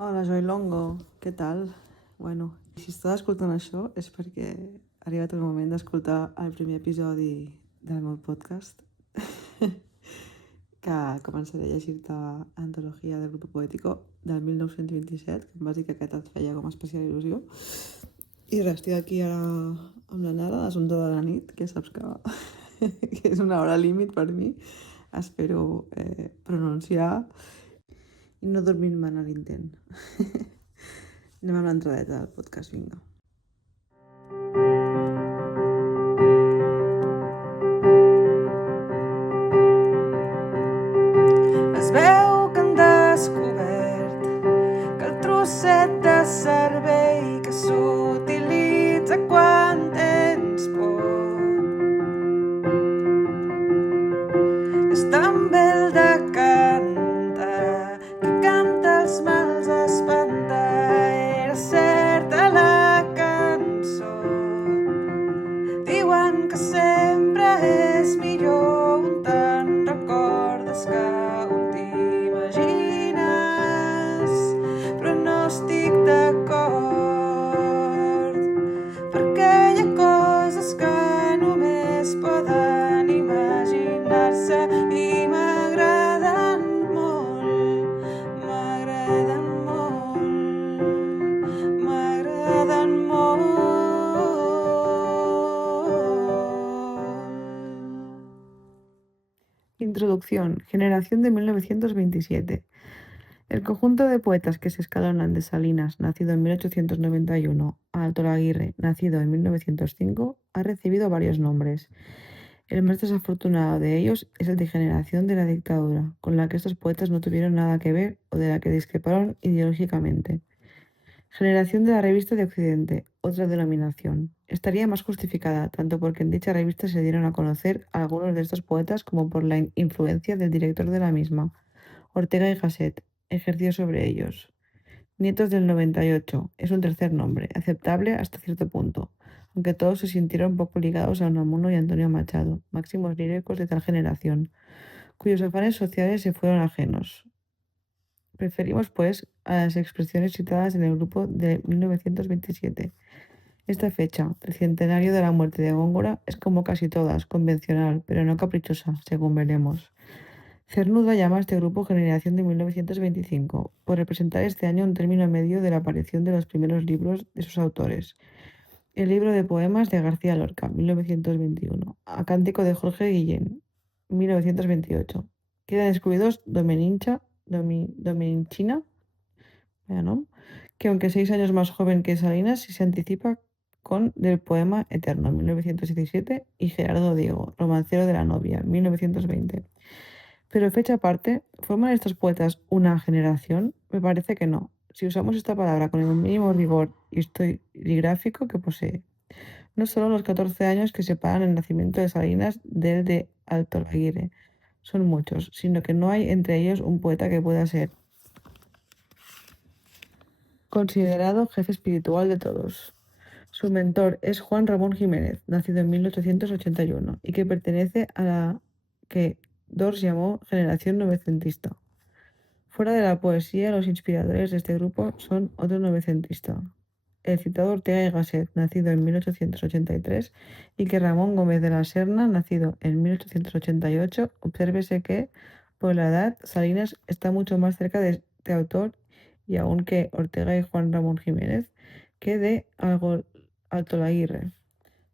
Hola, Joy Longo, què tal? Bueno, si estàs escoltant això és perquè ha arribat el moment d'escoltar el primer episodi del meu podcast, que començaré a llegir-te Antologia del Grupo Poético del 1927, que em vas dir que aquest et feia com a especial il·lusió. I res, estic aquí ara amb la Nara a les 11 de la nit, que saps que, que és una hora límit per mi. Espero pronunciar i no dormir-me en l'intent. Anem amb l'entradeta del podcast, vinga. Es veu que han descobert que el trosset de cervell que s'utilitza quan tens por és tan bell de cantar que canta els mals espanta. Era certa la cançó, diuen que sempre és millor un te'n recordes que un t'imagines, però no estic d'acord, perquè hi ha coses que només poden imaginar-se i m'agraden molt, m'agraden molt, m'agraden molt. Introducción. Generación de 1927. El conjunto de poetas que se escalonan de Salinas, nacido en 1891, a Alto Laguirre, nacido en 1905, ha recibido varios nombres. El más desafortunado de ellos es el de generación de la dictadura, con la que estos poetas no tuvieron nada que ver o de la que discreparon ideológicamente. Generación de la revista de Occidente, otra denominación. Estaría más justificada, tanto porque en dicha revista se dieron a conocer a algunos de estos poetas como por la influencia del director de la misma, Ortega y Gasset, ejerció sobre ellos. Nietos del 98 es un tercer nombre, aceptable hasta cierto punto, aunque todos se sintieron poco ligados a Unamuno y Antonio Machado, máximos líricos de tal generación, cuyos afanes sociales se fueron ajenos. Preferimos, pues, a las expresiones citadas en el grupo de 1927. Esta fecha, el centenario de la muerte de Góngora, es como casi todas, convencional, pero no caprichosa, según veremos. Cernuda llama a este grupo Generación de 1925, por representar este año un término medio de la aparición de los primeros libros de sus autores. El libro de poemas de García Lorca, 1921, a cántico de Jorge Guillén, 1928. Quedan excluidos Domenicina, ¿no? Que aunque 6 años más joven que Salinas, sí se anticipa con Del poema eterno, 1917, y Gerardo Diego, romancero de la novia, 1920. Pero fecha aparte, ¿forman estos poetas una generación? Me parece que no, si usamos esta palabra con el mínimo rigor historiográfico que posee. No solo los 14 años que separan el nacimiento de Salinas del de Alto Laguirre son muchos, sino que no hay entre ellos un poeta que pueda ser considerado jefe espiritual de todos. Su mentor es Juan Ramón Jiménez, nacido en 1881, y que pertenece a la que Dors llamó generación novecentista. Fuera de la poesía, los inspiradores de este grupo son otro novecentista, el citado Ortega y Gasset, nacido en 1883, y que Ramón Gómez de la Serna, nacido en 1888, obsérvese que, por la edad, Salinas está mucho más cerca de este autor y aún que Ortega y Juan Ramón Jiménez, que de Alto Laguirre.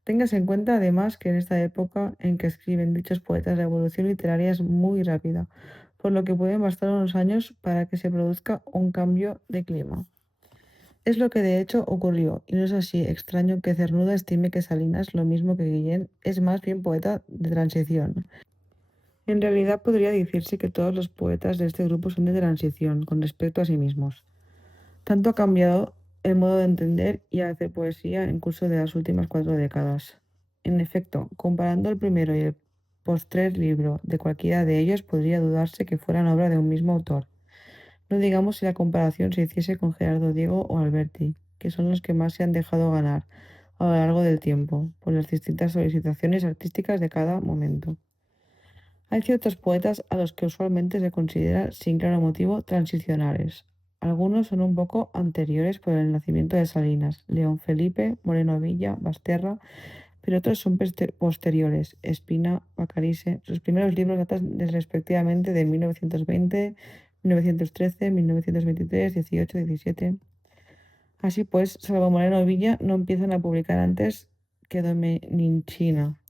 Téngase en cuenta además que en esta época en que escriben dichos poetas la evolución literaria es muy rápida, por lo que pueden bastar unos años para que se produzca un cambio de clima. Es lo que de hecho ocurrió, y no es así extraño que Cernuda estime que Salinas, lo mismo que Guillén, es más bien poeta de transición. En realidad podría decirse que todos los poetas de este grupo son de transición con respecto a sí mismos. Tanto ha cambiado el modo de entender y hacer poesía en curso de las últimas 4 décadas. En efecto, comparando el primero y el postrer libro de cualquiera de ellos, podría dudarse que fueran obra de un mismo autor. No digamos si la comparación se hiciese con Gerardo Diego o Alberti, que son los que más se han dejado ganar a lo largo del tiempo, por las distintas solicitaciones artísticas de cada momento. Hay ciertos poetas a los que usualmente se considera, sin claro motivo, transicionales. Algunos son un poco anteriores por el nacimiento de Salinas, León Felipe, Moreno Villa, Basterra, pero otros son posteriores, Espina, Bacarice. Sus primeros libros datan respectivamente de 1920, 1913, 1923, 18, 17. Así pues, salvo Moreno Villa, no empiezan a publicar antes que Domenicina.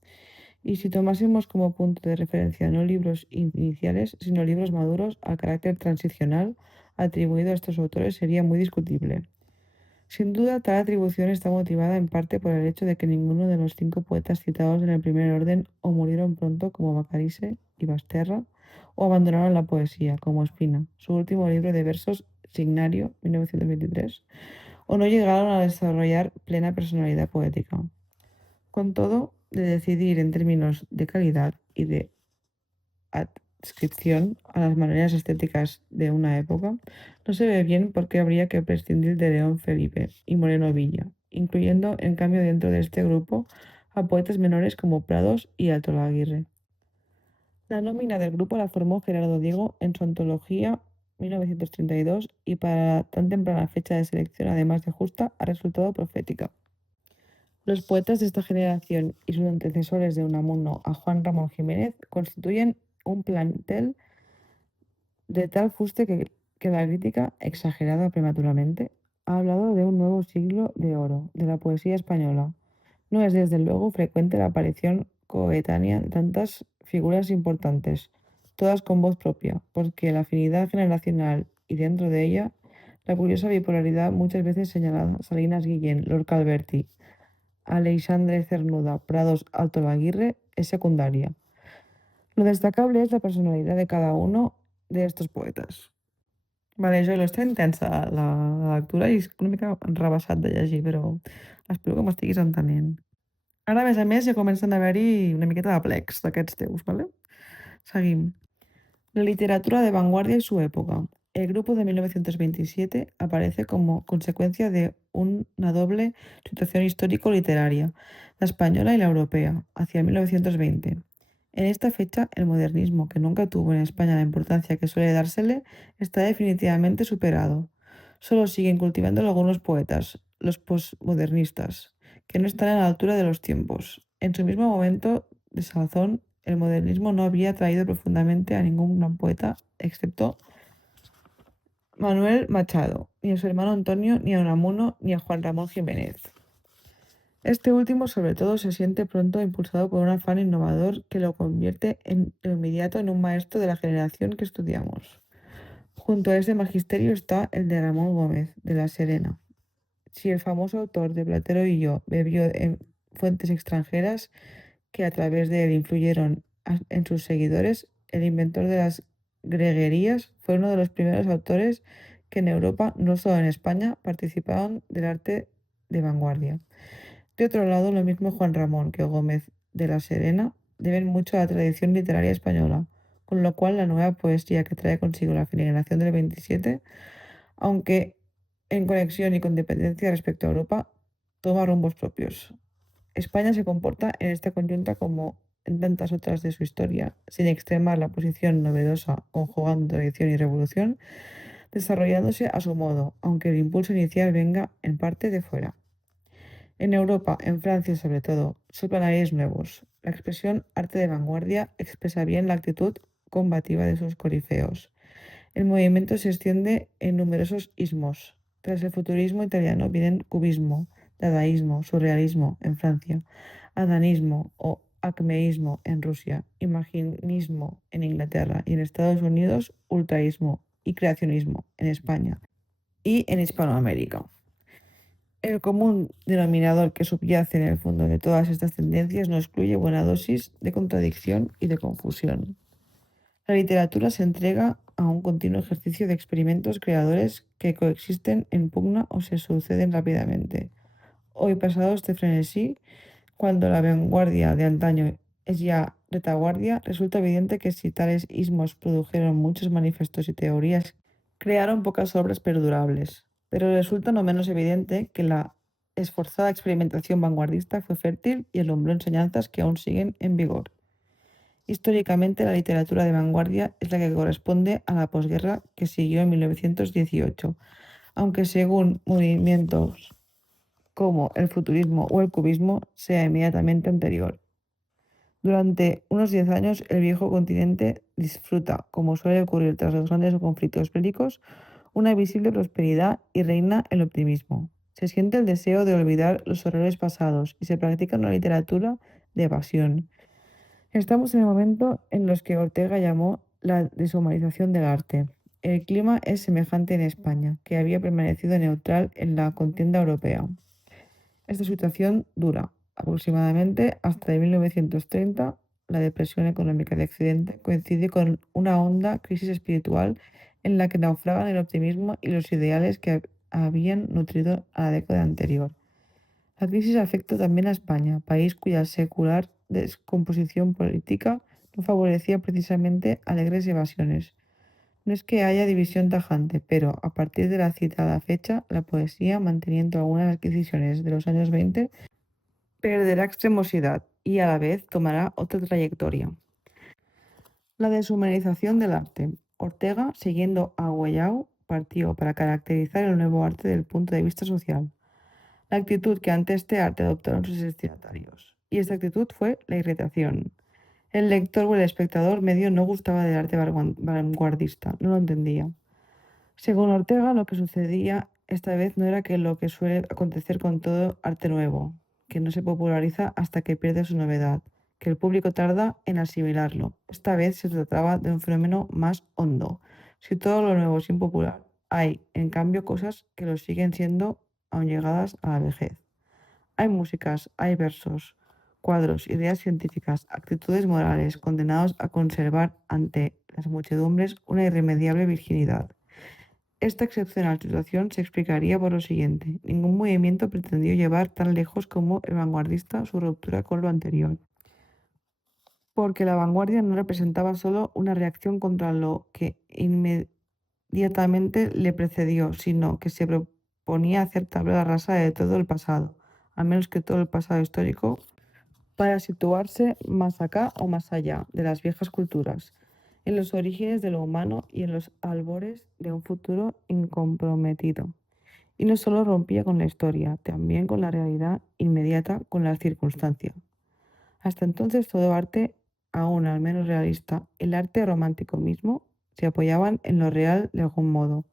Y si tomásemos como punto de referencia no libros iniciales, sino libros maduros a carácter transicional atribuido a estos autores, sería muy discutible. Sin duda, tal atribución está motivada en parte por el hecho de que ninguno de los 5 poetas citados en el primer orden o murieron pronto, como Bacarice y Basterra, o abandonaron la poesía, como Espina, su último libro de versos, Signario, 1923, o no llegaron a desarrollar plena personalidad poética. Con todo, de decidir en términos de calidad y de adscripción a las maneras estéticas de una época, no se ve bien por qué habría que prescindir de León Felipe y Moreno Villa, incluyendo en cambio dentro de este grupo a poetas menores como Prados y Alto Laguirre. La nómina del grupo la formó Gerardo Diego en su antología 1932 y para tan temprana fecha de selección, además de justa, ha resultado profética. Los poetas de esta generación y sus antecesores de Unamuno a Juan Ramón Jiménez constituyen un plantel de tal fuste que la crítica, exagerada prematuramente, ha hablado de un nuevo siglo de oro de la poesía española. No es desde luego frecuente la aparición coetánea de tantas figuras importantes, todas con voz propia, porque la afinidad generacional y dentro de ella la curiosa bipolaridad muchas veces señalada Salinas Guillén, Lorca Alberti, Aleixandre Cernuda, Prados Alto Laguirre es secundaria. Lo destacable es la personalidad de cada uno de estos poetes. Vale, Joel, està intensa la lectura i és una mica enrevessat de llegir, però espero que m'estiguis entenent. Ara, a més, ja comencen a haver-hi una miqueta de plecs d'aquests teus, ¿vale? Seguim. La literatura de vanguardia y su época. El grupo de 1927 aparece como consecuencia de una doble situación histórico-literaria, la española y la europea, hacia 1920. En esta fecha, el modernismo, que nunca tuvo en España la importancia que suele dársele, está definitivamente superado. Solo siguen cultivándolo algunos poetas, los posmodernistas, que no están a la altura de los tiempos. En su mismo momento de sazón, el modernismo no había traído profundamente a ningún gran poeta, excepto Manuel Machado, ni a su hermano Antonio, ni a Unamuno, ni a Juan Ramón Jiménez. Este último, sobre todo, se siente pronto impulsado por un afán innovador que lo convierte en lo inmediato en un maestro de la generación que estudiamos. Junto a ese magisterio está el de Ramón Gómez, de La Serena. Si el famoso autor de Platero y yo bebió en fuentes extranjeras que a través de él influyeron en sus seguidores, el inventor de las greguerías fue uno de los primeros autores que en Europa, no solo en España, participaban del arte de vanguardia. De otro lado, lo mismo Juan Ramón que Gómez de La Serena deben mucho a la tradición literaria española, con lo cual la nueva poesía que trae consigo la generación del 27, aunque en conexión y con dependencia respecto a Europa, toma rumbos propios. España se comporta en esta coyunta como en tantas otras de su historia, sin extremar la posición novedosa, conjugando tradición y revolución, desarrollándose a su modo, aunque el impulso inicial venga en parte de fuera. En Europa, en Francia sobre todo, soplan aires nuevos. La expresión arte de vanguardia expresa bien la actitud combativa de sus corifeos. El movimiento se extiende en numerosos ismos. Tras el futurismo italiano vienen cubismo, dadaísmo, surrealismo en Francia, adanismo o acmeísmo en Rusia, imaginismo en Inglaterra y en Estados Unidos, ultraísmo y creacionismo en España y en Hispanoamérica. El común denominador que subyace en el fondo de todas estas tendencias no excluye buena dosis de contradicción y de confusión. La literatura se entrega a un continuo ejercicio de experimentos creadores que coexisten en pugna o se suceden rápidamente. Hoy, pasados de frenesí, cuando la vanguardia de antaño es ya retaguardia, resulta evidente que si tales ismos produjeron muchos manifestos y teorías, crearon pocas obras perdurables. Pero resulta no menos evidente que la esforzada experimentación vanguardista fue fértil y alumbró enseñanzas que aún siguen en vigor. Históricamente, la literatura de vanguardia es la que corresponde a la posguerra que siguió en 1918, aunque según movimientos como el futurismo o el cubismo sea inmediatamente anterior. Durante unos 10 años, el viejo continente disfruta, como suele ocurrir tras los grandes conflictos bélicos, una visible prosperidad y reina el optimismo. Se siente el deseo de olvidar los horrores pasados y se practica una literatura de evasión. Estamos en el momento en los que Ortega llamó la deshumanización del arte. El clima es semejante en España, que había permanecido neutral en la contienda europea. Esta situación dura aproximadamente hasta 1930. La depresión económica de Occidente coincide con una honda crisis espiritual en la que naufragan el optimismo y los ideales que habían nutrido a la década anterior. La crisis afecta también a España, país cuya secular descomposición política no favorecía precisamente alegres evasiones. No es que haya división tajante, pero a partir de la citada fecha, la poesía, manteniendo algunas adquisiciones de los años 20, perderá extremosidad y a la vez tomará otra trayectoria. La deshumanización del arte. Ortega, siguiendo a Güellao, partió para caracterizar el nuevo arte desde el punto de vista social. La actitud que ante este arte adoptaron sus destinatarios. Y esta actitud fue la irritación. El lector o el espectador medio no gustaba del arte vanguardista, no lo entendía. Según Ortega, lo que sucedía esta vez no era que lo que suele acontecer con todo arte nuevo, que no se populariza hasta que pierde su novedad, que el público tarda en asimilarlo. Esta vez se trataba de un fenómeno más hondo. Si todo lo nuevo es impopular, hay, en cambio, cosas que lo siguen siendo aun llegadas a la vejez. Hay músicas, hay versos, cuadros, ideas científicas, actitudes morales condenados a conservar ante las muchedumbres una irremediable virginidad. Esta excepcional situación se explicaría por lo siguiente: ningún movimiento pretendió llevar tan lejos como el vanguardista su ruptura con lo anterior, porque la vanguardia no representaba solo una reacción contra lo que inmediatamente le precedió, sino que se proponía hacer tabla rasa de todo el pasado, al menos que todo el pasado histórico, para situarse más acá o más allá de las viejas culturas, en los orígenes de lo humano y en los albores de un futuro incomprometido. Y no solo rompía con la historia, también con la realidad inmediata, con la circunstancia. Hasta entonces todo arte, aún al menos realista, el arte romántico mismo, se apoyaban en lo real de algún modo.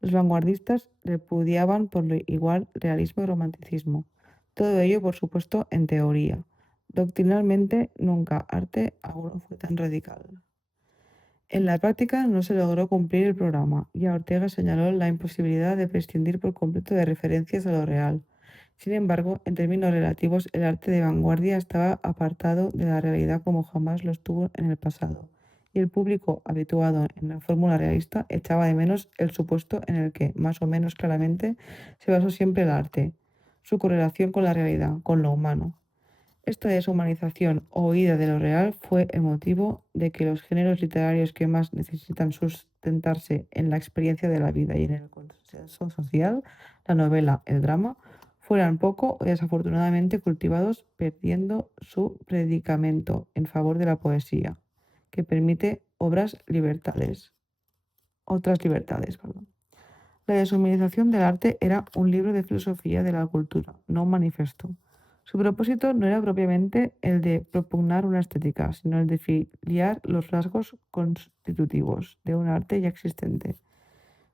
Los vanguardistas repudiaban por lo igual realismo y romanticismo. Todo ello, por supuesto, en teoría. Doctrinalmente, nunca arte alguno fue tan radical. En la práctica no se logró cumplir el programa y a Ortega señaló la imposibilidad de prescindir por completo de referencias a lo real. Sin embargo, en términos relativos, el arte de vanguardia estaba apartado de la realidad como jamás lo estuvo en el pasado, y el público habituado en la fórmula realista echaba de menos el supuesto en el que, más o menos claramente, se basó siempre el arte, su correlación con la realidad, con lo humano. Esta deshumanización o huida de lo real fue el motivo de que los géneros literarios que más necesitan sustentarse en la experiencia de la vida y en el consenso social, la novela, el drama, fueran poco o desafortunadamente cultivados, perdiendo su predicamento en favor de la poesía, que permite otras libertades. Perdón. La deshumanización del arte era un libro de filosofía de la cultura, no un manifiesto. Su propósito no era propiamente el de propugnar una estética, sino el de filiar los rasgos constitutivos de un arte ya existente.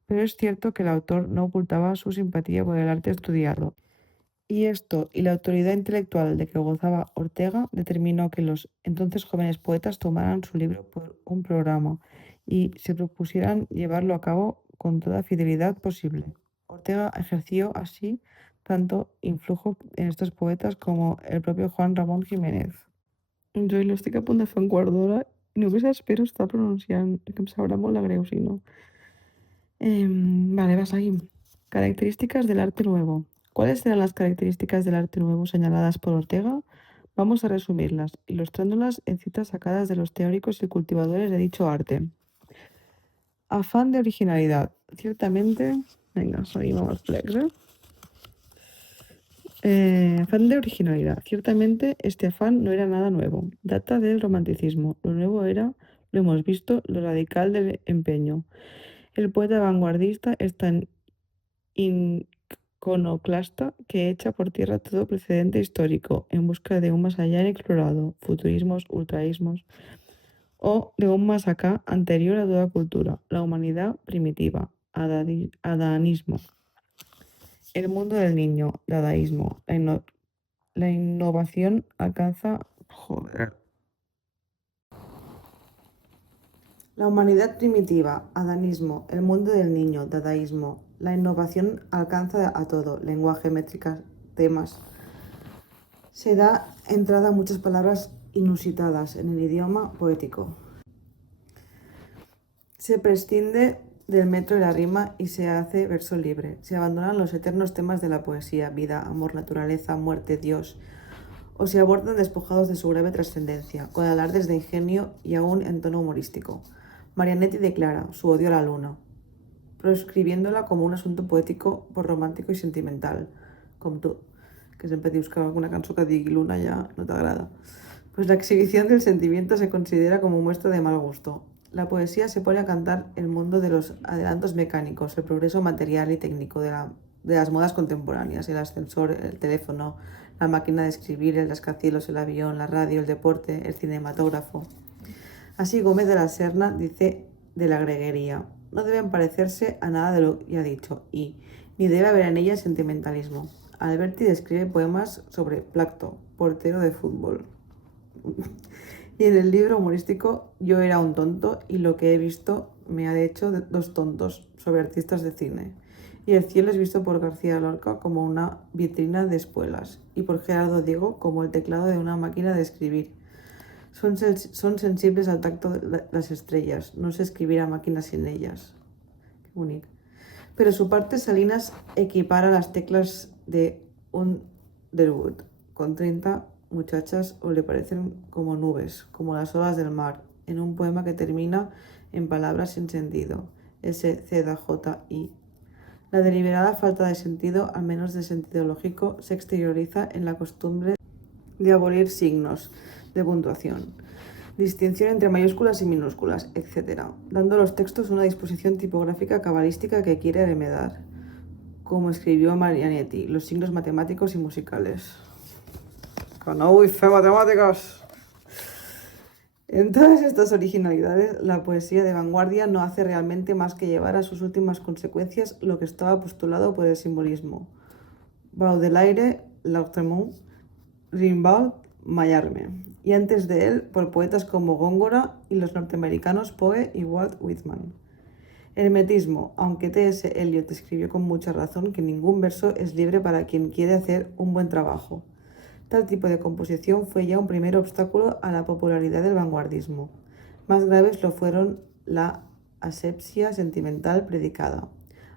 Pero es cierto que el autor no ocultaba su simpatía por el arte estudiado. Y esto y la autoridad intelectual de que gozaba Ortega determinó que los entonces jóvenes poetas tomaran su libro por un programa y se propusieran llevarlo a cabo con toda fidelidad posible. Ortega ejerció así tanto influjo en estos poetas como el propio Juan Ramón Jiménez. Jo lo estic a punt de fer un quart d'hora i només espero estar pronunciant, que em sabrà molt de greu si no. Vale, va, seguim. Características del arte nuevo. ¿Cuáles eran las características del arte nuevo señaladas por Ortega? Vamos a resumirlas, ilustrándolas en citas sacadas de los teóricos y cultivadores de dicho arte. Afán de originalidad. Ciertamente, venga, seguimos plecs, Afán de originalidad. Ciertamente, este afán no era nada nuevo. Data del romanticismo. Lo nuevo era, lo hemos visto, lo radical del empeño. El poeta vanguardista es tan iconoclasta que echa por tierra todo precedente histórico en busca de un más allá inexplorado, futurismos, ultraísmos, o de un más acá anterior a toda cultura, la humanidad primitiva, adanismo, el mundo del niño, dadaísmo, la innovación alcanza... Joder. La humanidad primitiva, adanismo, el mundo del niño, dadaísmo. La innovación alcanza a todo, lenguaje, métricas, temas. Se da entrada a muchas palabras inusitadas en el idioma poético. Se prescinde del metro y la rima y se hace verso libre. Se abandonan los eternos temas de la poesía, vida, amor, naturaleza, muerte, Dios, o se abordan despojados de su grave trascendencia, con alardes de ingenio y aún en tono humorístico. Marianetti declara su odio a la luna, proscribiéndola como un asunto poético por romántico y sentimental, com tu, que sempre dius que alguna cançó que digui luna ja no t'agrada. Pues la exhibición del sentimiento se considera como muestra de mal gusto. La poesía se pone a cantar el mundo de los adelantos mecánicos, el progreso material y técnico de las modas contemporáneas, el ascensor, el teléfono, la máquina de escribir, el rascacielos, el avión, la radio, el deporte, el cinematógrafo. Así Gómez de la Serna dice de la greguería: no deben parecerse a nada de lo ya dicho y ni debe haber en ellas sentimentalismo. Alberti describe poemas sobre Placto, portero de fútbol. Y en el libro humorístico Yo era un tonto y lo que he visto me ha hecho dos tontos, sobre artistas de cine. Y el cielo es visto por García Lorca como una vitrina de espuelas y por Gerardo Diego como el teclado de una máquina de escribir. Son sensibles al tacto de las estrellas, no sé escribir a máquinas sin ellas. Qué bonito. Pero su parte Salinas equipara las teclas de Underwood con 30 muchachas o le parecen como nubes, como las olas del mar, en un poema que termina en palabras sin sentido, SZJI. La deliberada falta de sentido, al menos de sentido lógico, se exterioriza en la costumbre de abolir signos de puntuación, distinción entre mayúsculas y minúsculas, etc., dando a los textos una disposición tipográfica cabalística que quiere remedar, como escribió Marianetti, los signos matemáticos y musicales. ¡Uy, fe matemáticas! En todas estas originalidades, la poesía de vanguardia no hace realmente más que llevar a sus últimas consecuencias lo que estaba postulado por el simbolismo. Baudelaire, Lautréamont, Rimbaud, Mallarmé, y antes de él por poetas como Góngora y los norteamericanos Poe y Walt Whitman. Hermetismo, aunque T.S. Eliot escribió con mucha razón que ningún verso es libre para quien quiere hacer un buen trabajo. Tal tipo de composición fue ya un primer obstáculo a la popularidad del vanguardismo. Más graves lo fueron la asepsia sentimental predicada,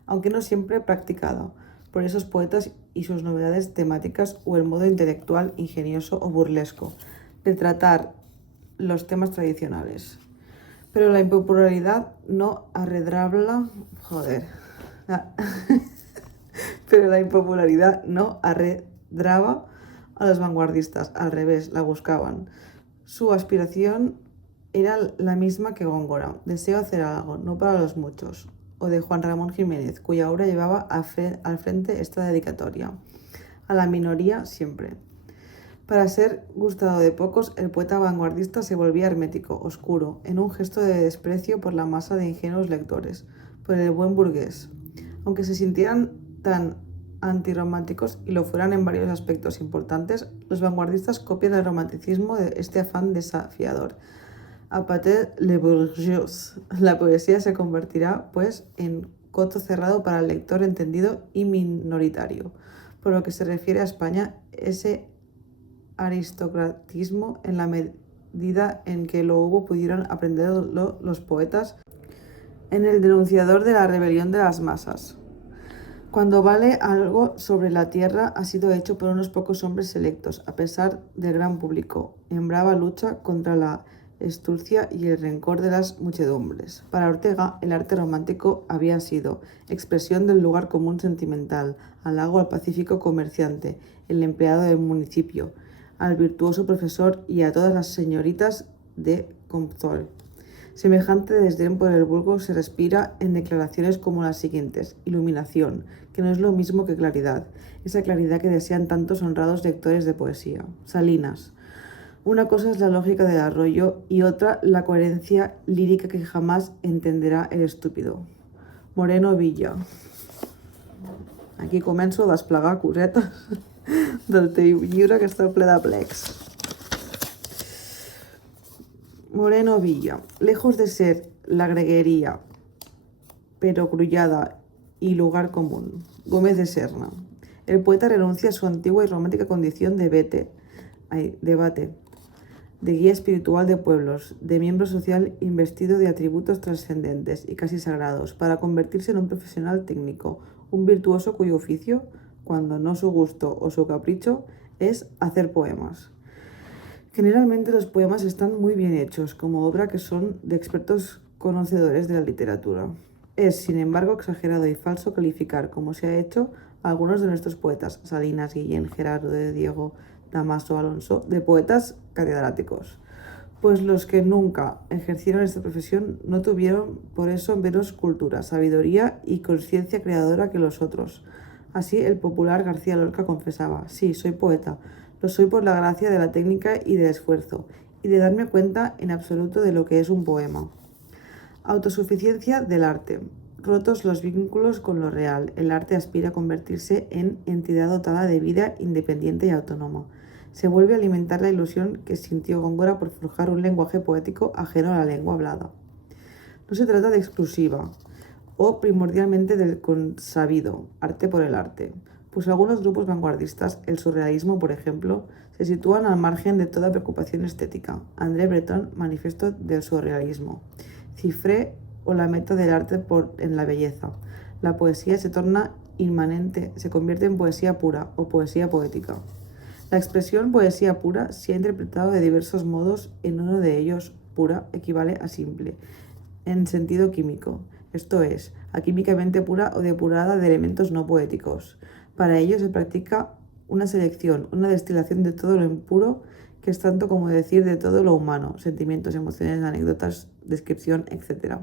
aunque no siempre practicada, por esos poetas y sus novedades temáticas o el modo intelectual, ingenioso o burlesco de tratar los temas tradicionales. Pero la impopularidad no arredraba... Pero la impopularidad no arredraba a los vanguardistas, al revés, la buscaban. Su aspiración era la misma que Góngora: deseo hacer algo, no para los muchos, o de Juan Ramón Jiménez, cuya obra llevaba al frente esta dedicatoria: a la minoría siempre. Para ser gustado de pocos, el poeta vanguardista se volvía hermético, oscuro, en un gesto de desprecio por la masa de ingenuos lectores, por el buen burgués. Aunque se sintieran tan antirrománticos y lo fueran en varios aspectos importantes, los vanguardistas copian el romanticismo de este afán desafiador. A partir le bourgeois, la poesía se convertirá, pues, en coto cerrado para el lector entendido y minoritario. Por lo que se refiere a España, ese aristocratismo, en la medida en que lo hubo, pudieron aprenderlo los poetas en el denunciador de la rebelión de las masas. Cuando vale algo sobre la tierra, ha sido hecho por unos pocos hombres selectos, a pesar del gran público, en brava lucha contra la estulcia y el rencor de las muchedumbres. Para Ortega, el arte romántico había sido expresión del lugar común sentimental, halago al pacífico comerciante, el empleado del municipio, al virtuoso profesor y a todas las señoritas de Comptoir. Semejante desdén por el vulgo se respira en declaraciones como las siguientes: iluminación, que no es lo mismo que claridad, esa claridad que desean tantos honrados lectores de poesía. Salinas. Una cosa es la lógica del arroyo y otra la coherencia lírica que jamás entenderá el estúpido. Moreno Villa. Aquí començo a desplegar cosetes del teu llibre que està ple de plecs. Moreno Villa. Lejos de ser la greguería, pero grullada y lugar común. Gómez de Serna. El poeta renuncia a su antigua y romántica condición de debate, de guía espiritual de pueblos, de miembro social investido de atributos trascendentes y casi sagrados, para convertirse en un profesional técnico, un virtuoso cuyo oficio, cuando no su gusto o su capricho, es hacer poemas. Generalmente los poemas están muy bien hechos, como obra que son de expertos conocedores de la literatura. Es, sin embargo, exagerado y falso calificar, como se ha hecho a algunos de nuestros poetas, Salinas, Guillén, Gerardo de Diego, Damaso, Alonso, de poetas catedráticos, pues los que nunca ejercieron esta profesión no tuvieron por eso menos cultura, sabiduría y conciencia creadora que los otros. Así el popular García Lorca confesaba: sí, soy poeta, lo soy por la gracia de la técnica y del esfuerzo, y de darme cuenta en absoluto de lo que es un poema. Autosuficiencia del arte. Rotos los vínculos con lo real, el arte aspira a convertirse en entidad dotada de vida independiente y autónoma. Se vuelve a alimentar la ilusión que sintió Góngora por forjar un lenguaje poético ajeno a la lengua hablada. No se trata de exclusiva o primordialmente del consabido arte por el arte, pues algunos grupos vanguardistas, el surrealismo por ejemplo, se sitúan al margen de toda preocupación estética. André Breton, Manifiesto del surrealismo. Cifré o la meta del arte en la belleza. La poesía se torna inmanente, se convierte en poesía pura o poesía poética. La expresión poesía pura se ha interpretado de diversos modos. En uno de ellos, pura equivale a simple, en sentido químico, esto es, a químicamente pura o depurada de elementos no poéticos. Para ello se practica una selección, una destilación de todo lo impuro, que es tanto como decir de todo lo humano, sentimientos, emociones, anécdotas, descripción, etc.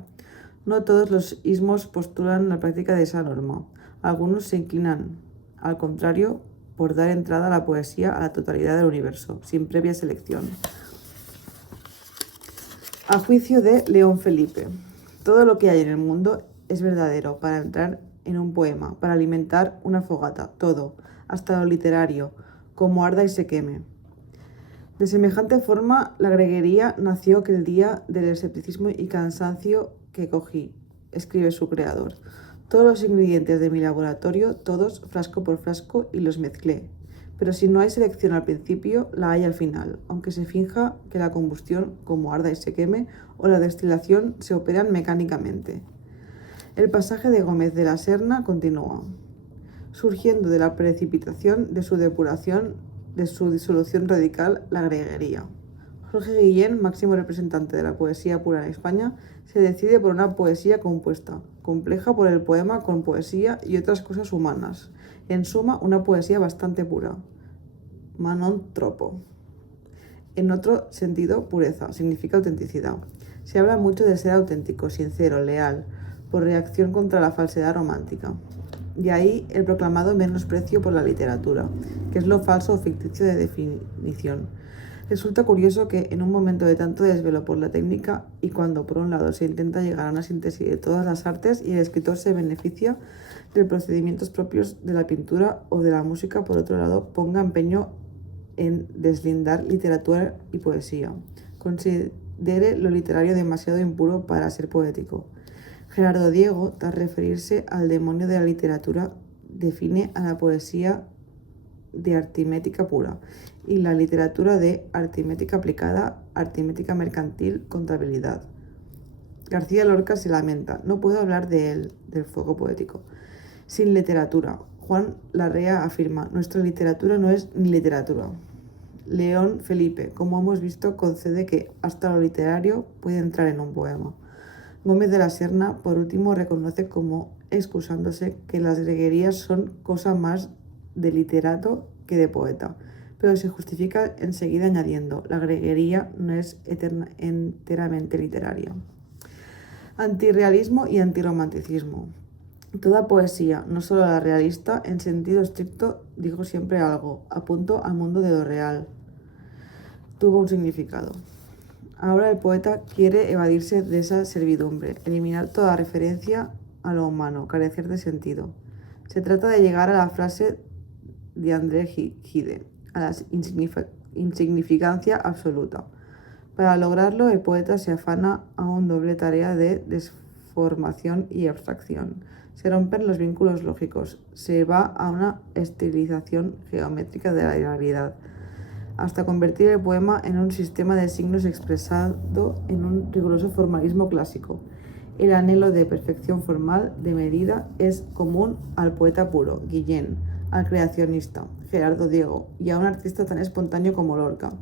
No todos los ismos postulan la práctica de esa norma. Algunos se inclinan, al contrario, por dar entrada a la poesía a la totalidad del universo, sin previa selección. A juicio de León Felipe, todo lo que hay en el mundo es verdadero para entrar en un poema, para alimentar una fogata, todo, hasta lo literario, como arda y se queme. De semejante forma, la greguería nació aquel día del escepticismo y cansancio que cogí, escribe su creador. Todos los ingredientes de mi laboratorio, todos, frasco por frasco, y los mezclé. Pero si no hay selección al principio, la hay al final, aunque se finja que la combustión, como arda y se queme, o la destilación se operan mecánicamente. El pasaje de Gómez de la Serna continúa. Surgiendo de la precipitación de su depuración, de su disolución radical, la greguería. Jorge Guillén, máximo representante de la poesía pura en España, se decide por una poesía compuesta, compleja por el poema con poesía y otras cosas humanas. En suma, una poesía bastante pura. Manon Tropo. En otro sentido, pureza significa autenticidad. Se habla mucho de ser auténtico, sincero, leal, por reacción contra la falsedad romántica. De ahí el proclamado menosprecio por la literatura, que es lo falso o ficticio de definición. Resulta curioso que en un momento de tanto desvelo por la técnica y cuando por un lado se intenta llegar a una síntesis de todas las artes y el escritor se beneficia de procedimientos propios de la pintura o de la música, por otro lado ponga empeño en deslindar literatura y poesía. Considere lo literario demasiado impuro para ser poético. Gerardo Diego, tras referirse al demonio de la literatura, define a la poesía de aritmética pura y la literatura de aritmética aplicada, aritmética mercantil, contabilidad. García Lorca se lamenta: no puedo hablar de él, del fuego poético, sin literatura. Juan Larrea afirma: nuestra literatura no es ni literatura. León Felipe, como hemos visto, concede que hasta lo literario puede entrar en un poema. Gómez de la Serna, por último, reconoce como excusándose que las greguerías son cosa más de literato que de poeta, pero se justifica enseguida añadiendo: la greguería no es enteramente literaria. Antirrealismo y antirromanticismo. Toda poesía, no solo la realista, en sentido estricto, dijo siempre algo, apunto al mundo de lo real. Tuvo un significado. Ahora el poeta quiere evadirse de esa servidumbre, eliminar toda referencia a lo humano, carecer de sentido. Se trata de llegar a la frase de André Gide, a la insignificancia absoluta. Para lograrlo, el poeta se afana a una doble tarea de desformación y abstracción. Se rompen los vínculos lógicos, se va a una esterilización geométrica de la realidad, hasta convertir el poema en un sistema de signos expresado en un riguroso formalismo clásico. El anhelo de perfección formal, de medida, es común al poeta puro, Guillén, al creacionista, Gerardo Diego, y a un artista tan espontáneo como Lorca.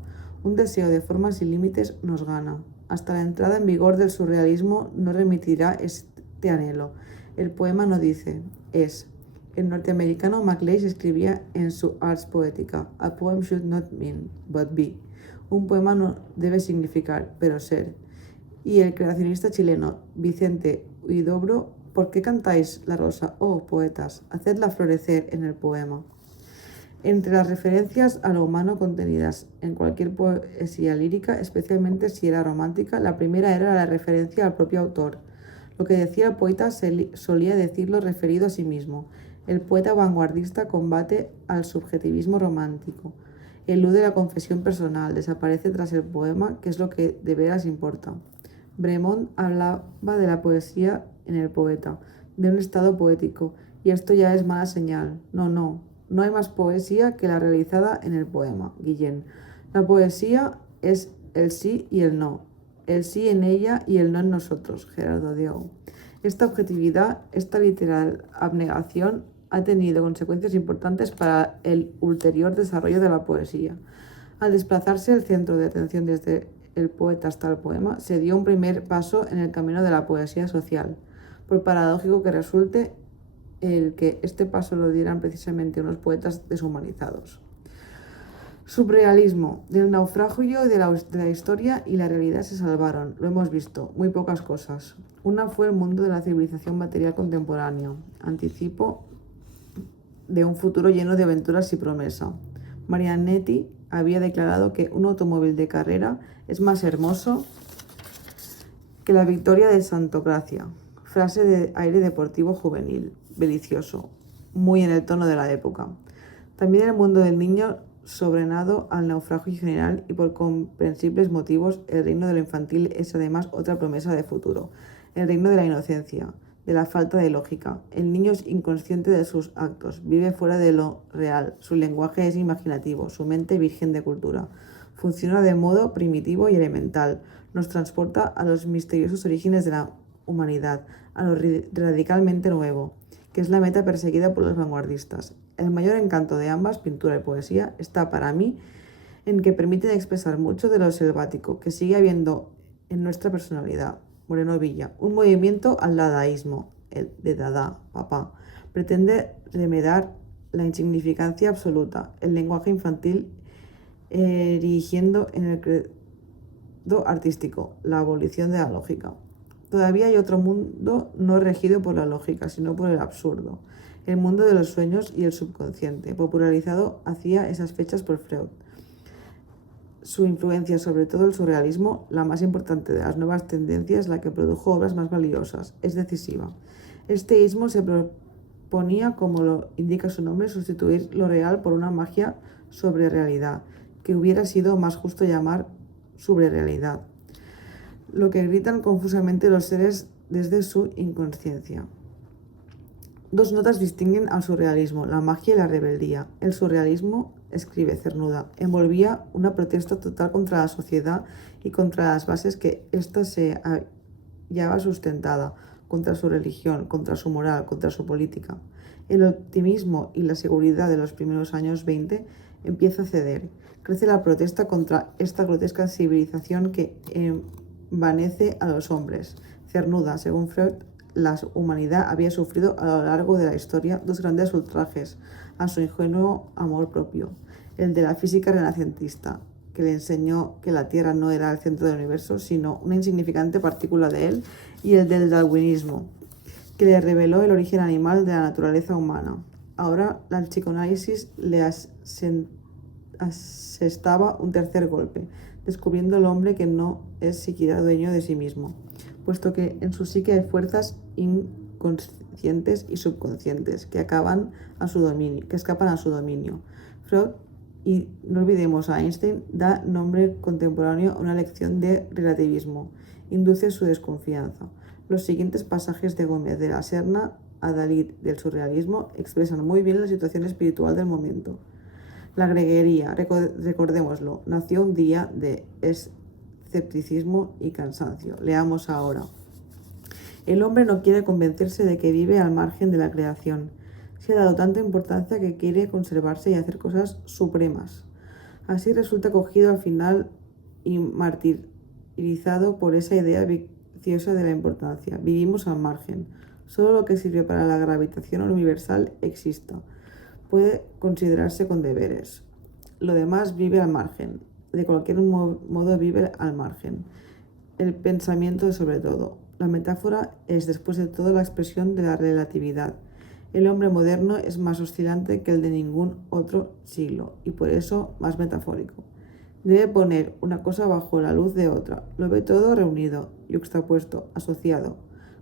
Un deseo de formas sin límites nos gana. Hasta la entrada en vigor del surrealismo no remitirá este anhelo. El poema no dice, es. El norteamericano Macleish escribía en su Ars Poetica: "A poem should not mean, but be". Un poema no debe significar, pero ser. Y el creacionista chileno Vicente Huidobro: ¿por qué cantáis la rosa, oh poetas? Hacedla florecer en el poema. Entre las referencias a lo humano contenidas en cualquier poesía lírica, especialmente si era romántica, la primera era la referencia al propio autor. Lo que decía el poeta solía decirlo referido a sí mismo. El poeta vanguardista combate al subjetivismo romántico, elude la confesión personal, desaparece tras el poema, que es lo que de veras importa. Bremont hablaba de la poesía en el poeta, de un estado poético, y esto ya es mala señal. No hay más poesía que la realizada en el poema, Guillén. La poesía es el sí y el no, el sí en ella y el no en nosotros, Gerardo Diego. Esta objetividad, esta literal abnegación, ha tenido consecuencias importantes para el ulterior desarrollo de la poesía. Al desplazarse el centro de atención desde el poeta hasta el poema, se dio un primer paso en el camino de la poesía social. Por paradójico que resulte, el que este paso lo dieran precisamente unos poetas deshumanizados. Subrealismo. Del naufragio de la historia y la realidad se salvaron, lo hemos visto, muy pocas cosas. Una fue el mundo de la civilización material contemporánea, anticipo de un futuro lleno de aventuras y promesa. Marianetti había declarado que un automóvil de carrera es más hermoso que la victoria de Santocracia. Frase de aire deportivo juvenil, delicioso, muy en el tono de la época. También el mundo del niño sobrenado al naufragio general, y por comprensibles motivos el reino de lo infantil es además otra promesa de futuro. El reino de la inocencia, de la falta de lógica. El niño es inconsciente de sus actos, vive fuera de lo real, su lenguaje es imaginativo, su mente virgen de cultura. Funciona de modo primitivo y elemental, nos transporta a los misteriosos orígenes de la humanidad, a lo radicalmente nuevo, que es la meta perseguida por los vanguardistas. El mayor encanto de ambas, pintura y poesía, está para mí en que permiten expresar mucho de lo selvático que sigue habiendo en nuestra personalidad. Moreno Villa. Un movimiento al dadaísmo, el de Dada, papá, pretende remedar la insignificancia absoluta, el lenguaje infantil, erigiendo en el credo artístico la abolición de la lógica. Todavía hay otro mundo no regido por la lógica, sino por el absurdo, el mundo de los sueños y el subconsciente, popularizado hacia esas fechas por Freud. Su influencia sobre todo el surrealismo, la más importante de las nuevas tendencias, la que produjo obras más valiosas, es decisiva. Este ismo se proponía, como lo indica su nombre, sustituir lo real por una magia sobre realidad, que hubiera sido más justo llamar sobrerealidad, lo que gritan confusamente los seres desde su inconsciencia. Dos notas distinguen al surrealismo, la magia y la rebeldía. El surrealismo, escribe Cernuda, envolvía una protesta total contra la sociedad y contra las bases que ésta se hallaba sustentada, contra su religión, contra su moral, contra su política. El optimismo y la seguridad de los primeros años 20 empieza a ceder. crece la protesta contra esta grotesca civilización que envanece a los hombres. Cernuda, según Freud, la humanidad había sufrido a lo largo de la historia dos grandes ultrajes a su ingenuo amor propio: el de la física renacentista, que le enseñó que la Tierra no era el centro del universo, sino una insignificante partícula de él, y el del darwinismo, que le reveló el origen animal de la naturaleza humana. Ahora la psicoanálisis le asestaba un tercer golpe, descubriendo el hombre que no es siquiera dueño de sí mismo, puesto que en su psique hay fuerzas inconscientes y subconscientes que escapan a su dominio. Freud, y no olvidemos a Einstein, da nombre contemporáneo a una lección de relativismo, induce su desconfianza. Los siguientes pasajes de Gómez de la Serna a Dalí del surrealismo expresan muy bien la situación espiritual del momento. La greguería, recordémoslo, nació un día de escepticismo y cansancio. Leamos ahora. El hombre no quiere convencerse de que vive al margen de la creación. Se ha dado tanta importancia que quiere conservarse y hacer cosas supremas. Así resulta cogido al final y martirizado por esa idea viciosa de la importancia. Vivimos al margen. Solo lo que sirve para la gravitación universal exista. Puede considerarse con deberes. Lo demás vive al margen. De cualquier modo vive al margen. El pensamiento sobre todo. La metáfora es, después de todo, la expresión de la relatividad. El hombre moderno es más oscilante que el de ningún otro siglo y por eso más metafórico. Debe poner una cosa bajo la luz de otra. Lo ve todo reunido, yuxtapuesto, asociado.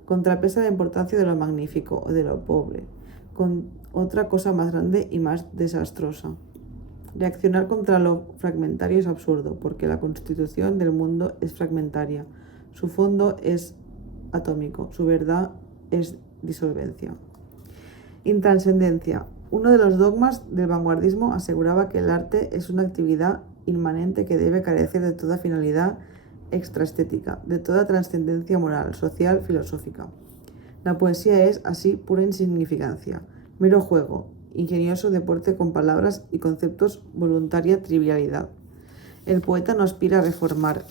Contrapesa la importancia de lo magnífico o de lo pobre con otra cosa más grande y más desastrosa. Reaccionar contra lo fragmentario es absurdo, porque la constitución del mundo es fragmentaria. Su fondo es atómico, su verdad es disolvencia. Intranscendencia. Uno de los dogmas del vanguardismo aseguraba que el arte es una actividad inmanente que debe carecer de toda finalidad extraestética, de toda trascendencia moral, social, filosófica. La poesía es, así, pura insignificancia, mero juego, ingenioso deporte con palabras y conceptos, voluntaria trivialidad. El poeta no aspira a reformar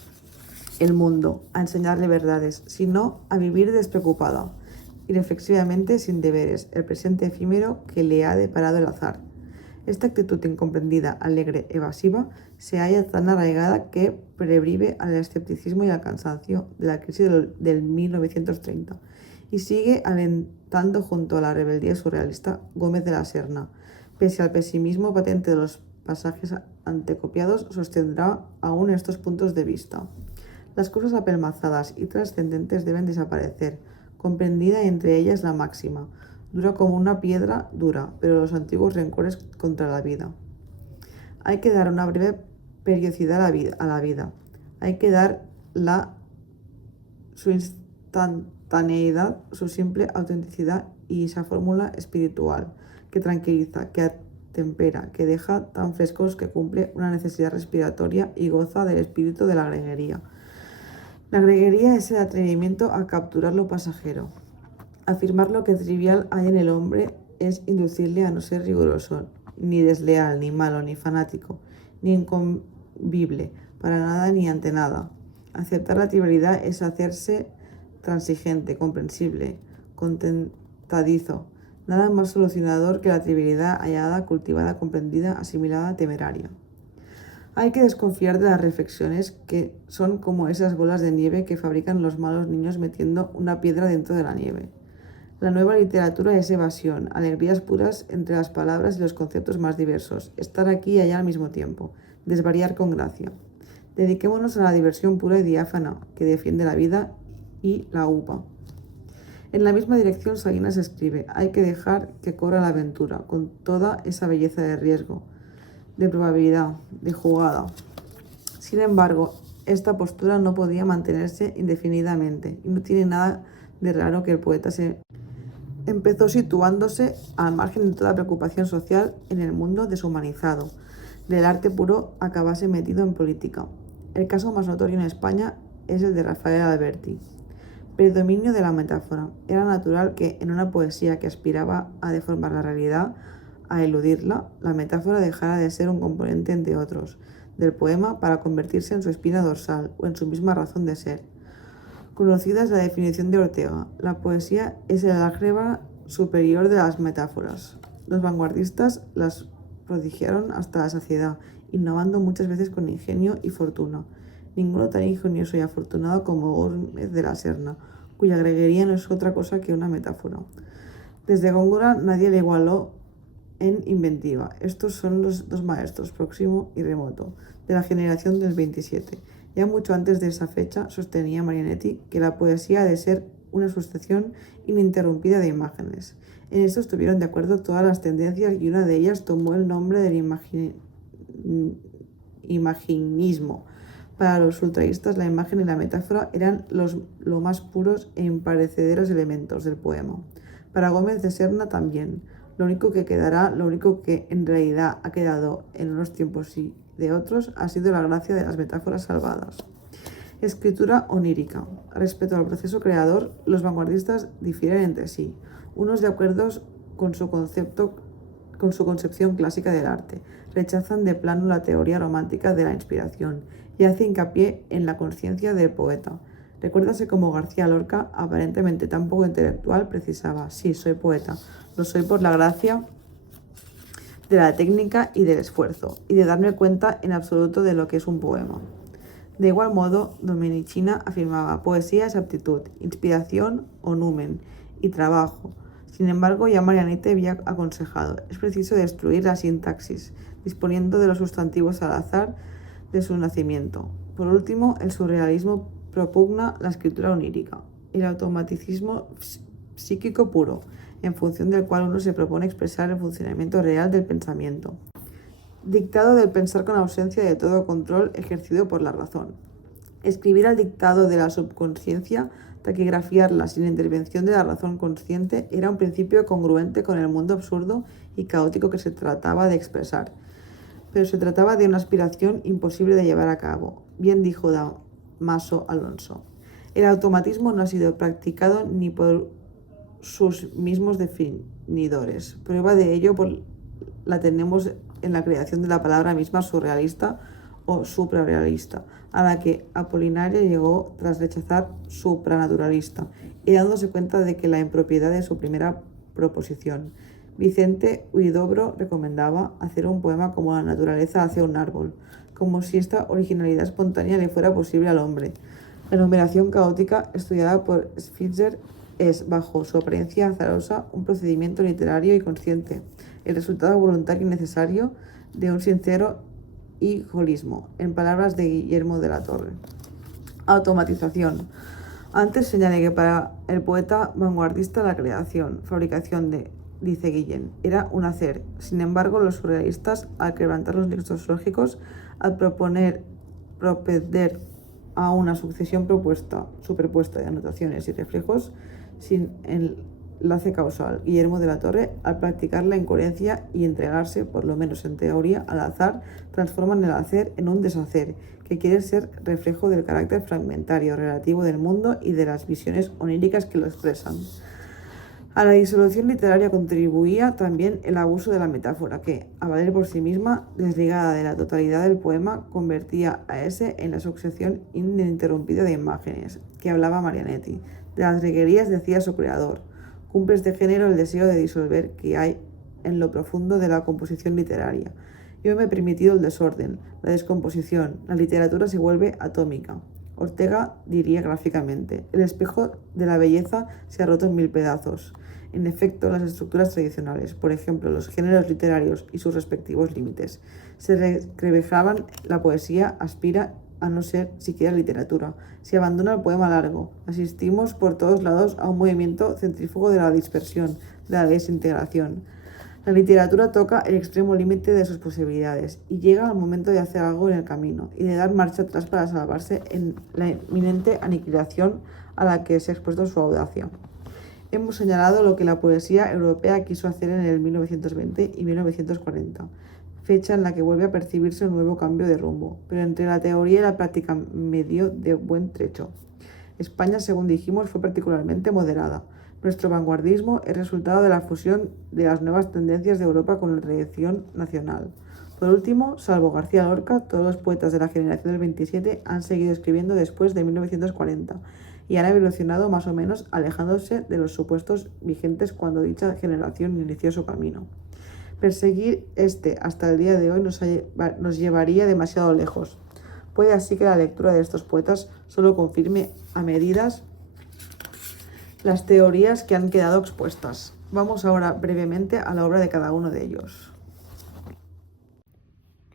el mundo, a enseñarle verdades, sino a vivir despreocupada, irreflexivamente sin deberes, el presente efímero que le ha deparado el azar. Esta actitud incomprendida, alegre, evasiva, se halla tan arraigada que previve al escepticismo y al cansancio de la crisis del 1930 y sigue alentando junto a la rebeldía surrealista Gómez de la Serna. Pese al pesimismo patente de los pasajes antecopiados, sostendrá aún estos puntos de vista. Las cosas apelmazadas y trascendentes deben desaparecer, comprendida entre ellas la máxima, dura como una piedra dura, pero los antiguos rencores contra la vida. Hay que dar una breve periodicidad a la vida. Hay que dar su instantaneidad, su simple autenticidad y esa fórmula espiritual que tranquiliza, que atempera, que deja tan frescos que cumple una necesidad respiratoria y goza del espíritu de la greguería. La greguería es el atrevimiento a capturar lo pasajero. Afirmar lo que trivial hay en el hombre es inducirle a no ser riguroso, ni desleal, ni malo, ni fanático, ni inconvivible, para nada ni ante nada. Aceptar la trivialidad es hacerse transigente, comprensible, contentadizo. Nada más solucionador que la trivialidad hallada, cultivada, comprendida, asimilada, temeraria. Hay que desconfiar de las reflexiones que son como esas bolas de nieve que fabrican los malos niños metiendo una piedra dentro de la nieve. La nueva literatura es evasión, alegrías puras entre las palabras y los conceptos más diversos, estar aquí y allá al mismo tiempo, desvariar con gracia. Dediquémonos a la diversión pura y diáfana que defiende la vida y la uva. En la misma dirección Salinas escribe: hay que dejar que corra la aventura, con toda esa belleza de riesgo, de probabilidad, de jugada. Sin embargo, esta postura no podía mantenerse indefinidamente, y no tiene nada de raro que el poeta se empezó situándose al margen de toda preocupación social en el mundo deshumanizado del arte puro, acabase metido en política. El caso más notorio en España es el de Rafael Alberti. Predominio de la metáfora. Era natural que en una poesía que aspiraba a deformar la realidad, a eludirla, la metáfora dejara de ser un componente entre otros, del poema para convertirse en su espina dorsal o en su misma razón de ser. Conocida es la definición de Ortega: la poesía es el álgebra superior de las metáforas. Los vanguardistas las prodigiaron hasta la saciedad, innovando muchas veces con ingenio y fortuna. Ninguno tan ingenioso y afortunado como Gómez de la Serna, cuya greguería no es otra cosa que una metáfora. Desde Góngora nadie le igualó en inventiva. Estos son los dos maestros, Próximo y Remoto, de la generación del 27. Ya mucho antes de esa fecha sostenía Marianetti que la poesía ha de ser una sucesión ininterrumpida de imágenes. En esto estuvieron de acuerdo todas las tendencias y una de ellas tomó el nombre del imaginismo. Para los ultraístas, la imagen y la metáfora eran lo más puros e imperecederos elementos del poema. Para Gómez de Serna también. Lo único que quedará, lo único que en realidad ha quedado en unos tiempos y de otros, ha sido la gracia de las metáforas salvadas. Escritura onírica. Respecto al proceso creador, los vanguardistas difieren entre sí, unos de acuerdo con su concepción clásica del arte, rechazan de plano la teoría romántica de la inspiración y hace hincapié en la conciencia del poeta. Recuérdase cómo García Lorca, aparentemente tan poco intelectual, precisaba: sí, soy poeta, lo soy por la gracia de la técnica y del esfuerzo, y de darme cuenta en absoluto de lo que es un poema. De igual modo, Domenichina afirmaba: poesía es aptitud, inspiración o numen, y trabajo. Sin embargo, ya Marianetti había aconsejado: es preciso destruir la sintaxis, disponiendo de los sustantivos al azar de su nacimiento. Por último, el surrealismo propugna la escritura onírica, el automaticismo psíquico puro, en función del cual uno se propone expresar el funcionamiento real del pensamiento, dictado del pensar con ausencia de todo control ejercido por la razón. Escribir al dictado de la subconsciencia, taquigrafiarla sin la intervención de la razón consciente, era un principio congruente con el mundo absurdo y caótico que se trataba de expresar. Pero se trataba de una aspiración imposible de llevar a cabo. Bien dijo Damaso Alonso: el automatismo no ha sido practicado ni por sus mismos definidores. Prueba de ello la tenemos en la creación de la palabra misma surrealista o suprarrealista, a la que Apolinario llegó tras rechazar supranaturalista y dándose cuenta de que la impropiedad de su primera proposición. Vicente Huidobro recomendaba hacer un poema como la naturaleza hace un árbol, como si esta originalidad espontánea le fuera posible al hombre. La numeración caótica, estudiada por Spitzer, es, bajo su apariencia azarosa, un procedimiento literario y consciente, el resultado voluntario y necesario de un sincero hijolismo, en palabras de Guillermo de la Torre. Automatización. Antes señalé que para el poeta vanguardista la creación, fabricación dice Guillén, era un hacer. Sin embargo, los surrealistas, al quebrantar los nexos lógicos, al propender a una sucesión superpuesta de anotaciones y reflejos sin enlace causal. Guillermo de la Torre, al practicar la incoherencia y entregarse, por lo menos en teoría, al azar, transforman el hacer en un deshacer, que quiere ser reflejo del carácter fragmentario, relativo del mundo y de las visiones oníricas que lo expresan. A la disolución literaria contribuía también el abuso de la metáfora, que, a valer por sí misma, desligada de la totalidad del poema, convertía a ese en la sucesión ininterrumpida de imágenes, que hablaba Marianetti. De las greguerías decía su creador: cumple este género el deseo de disolver que hay en lo profundo de la composición literaria. Yo me he permitido el desorden, la descomposición, la literatura se vuelve atómica. Ortega diría gráficamente: el espejo de la belleza se ha roto en 1000 pedazos. En efecto, las estructuras tradicionales, por ejemplo, los géneros literarios y sus respectivos límites, se resquebrajaban. La poesía aspira a no ser siquiera literatura. Se abandona el poema largo. Asistimos por todos lados a un movimiento centrífugo de la dispersión, de la desintegración. La literatura toca el extremo límite de sus posibilidades y llega al momento de hacer algo en el camino y de dar marcha atrás para salvarse en la inminente aniquilación a la que se ha expuesto su audacia. Hemos señalado lo que la poesía europea quiso hacer en el 1920 y 1940, fecha en la que vuelve a percibirse un nuevo cambio de rumbo, pero entre la teoría y la práctica medio de buen trecho. España, según dijimos, fue particularmente moderada. Nuestro vanguardismo es resultado de la fusión de las nuevas tendencias de Europa con la tradición nacional. Por último, salvo García Lorca, todos los poetas de la generación del 27 han seguido escribiendo después de 1940 y han evolucionado más o menos alejándose de los supuestos vigentes cuando dicha generación inició su camino. Perseguir hasta el día de hoy nos llevaría demasiado lejos. Puede así que la lectura de estos poetas solo confirme a medidas las teorías que han quedado expuestas. Vamos ahora brevemente a la obra de cada uno de ellos.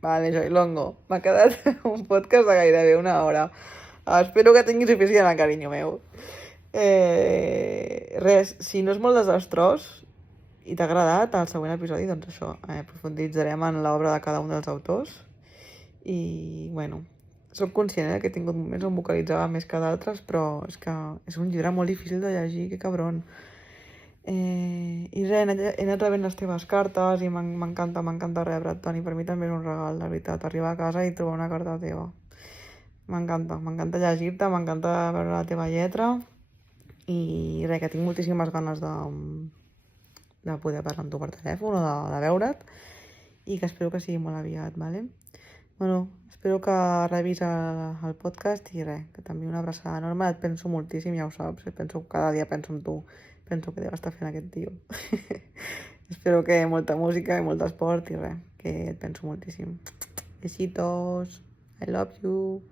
Vale, Joilongo, m'ha quedat un podcast de gairebé una hora. Espero que tinguis suficient el carinyo meu. Res, si no és molt desastrós i t'ha agradat el següent episodi, doncs això, profunditzarem en l'obra de cada un dels autors. I, bueno, soc conscient que he tingut moments on vocalitzava més que d'altres, però és que és un llibre molt difícil de llegir, que cabron. I res, he anat rebent les teves cartes i m'encanta rebre't, Toni. Per mi també és un regal, de veritat, arribar a casa i trobar una carta teva. M'encanta llegir-te, m'encanta veure la teva lletra i res, que tinc moltíssimes ganes de poder parlar amb tu per telèfon o de veure't i que espero que sigui molt aviat, vale? Bueno, espero que rebis el podcast i res, que també una abraçada enorme. Et penso moltíssim, ja ho saps, cada dia penso en tu. Penso que deu estar fent aquest tio. Espero que molta música i molt esport i res, que et penso moltíssim. Besitos, I love you.